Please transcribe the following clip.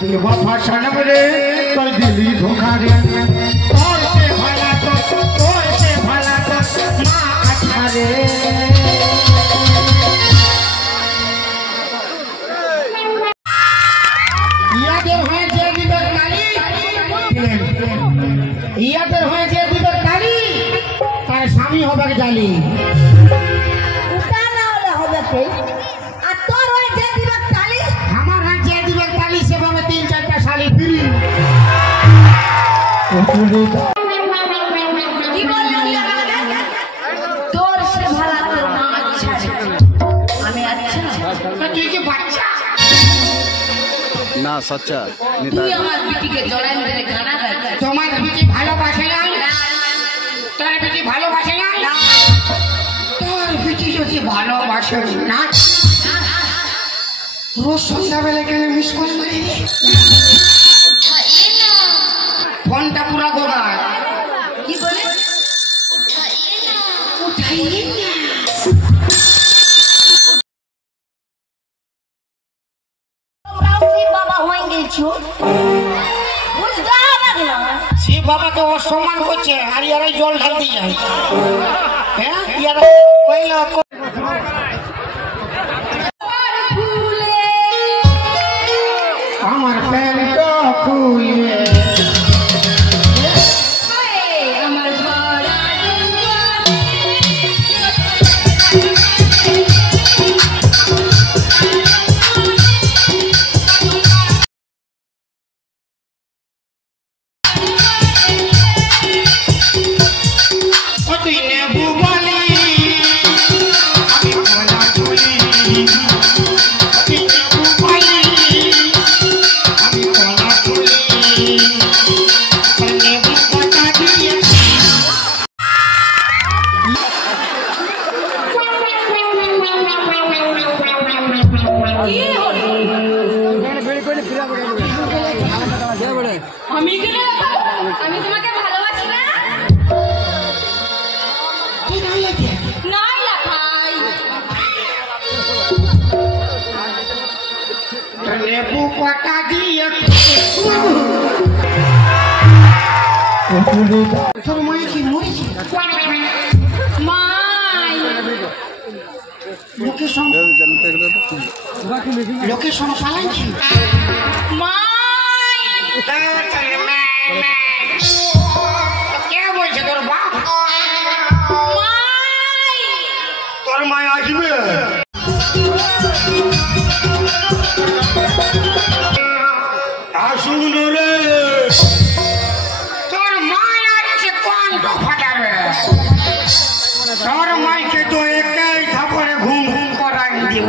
बेवफा सनम रे तो दिली धोखा रे तोर से भला तो माँ अच्छा रे ইয়াদের হয়েছে দিবের তালি ইয়াদের হয়েছে দিবের তালি তার স্বামী হবে জালি উটা না হলে হবে কে আর তোর হয়েছে দিবের তালি আমার হয়েছে দিবের তালি সেভাবে 3-4টা শালি ফ্রি কি বললি তোর সে ভালো তোর মা আচ্ছা আমি আচ্ছা তুই কি বাচ্চা না সচ্চা তুই আমার বিটিকে জড়াই ধরে গানা গাই তোমার বিটি ভালোবাসে না তোর বিটি ভালোবাসে না তোর বিটি যদি ভালোবাসে না রোজ সন্ধ্যাবেলা গেলে মিস কল মারি ফোনটা পুরা গোড়া কি বলে উঠাইয়ে না বাবা হয়ে গেছো বুঝতে হবে না শিব বাবাকে অসম্মান করছে আর ইয়ারাই জল ঢালতে যায় হ্যাঁ ইয়ারা কইল আমার প্যান্ট খুলে আমার বড় তুই নেবু বলি আমি কলা চুলি তুই নেবু বলি আমি কলা চুলি নেবু কথা দিয়ে আমি গেলে আমি তোমাকে ভালোবাসি না নাই লাখাই নেবু কথা দিয়ে তোর মাই কি মরেছি মাই লোকেশন পালাইছি মাই কে বলছে তোর বাপ মাই তোর মায় আসবে আসুন রে তোর মায় আসছে কণ্ঠ ফাটাবে তোর মাইকে তো একাই থাপড়ে ঘুম ঘুম করাই দিব